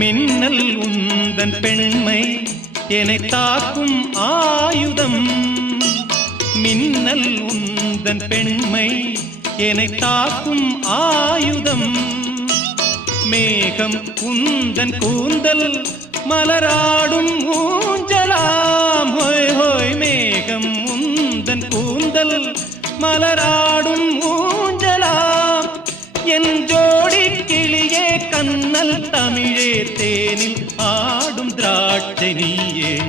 மின்னல் உந்தன் பெண்மை என்னை தாக்கும் ஆயுதம். மின்னல் உந்தன் பெண்மை என்னை தாக்கும் ஆயுதம். மேகம் உந்தன் கூந்தல் மலராடும் ஊஞ்சலாம். ஹோய் ஹோய் மேகம் உந்தன் கூந்தல் மலராடும் ஊஞ்சலாம். என் ஜோடி கிளியே கண்ணல் தமிழே தேனில் ஆடும் திராட்சை நீயே.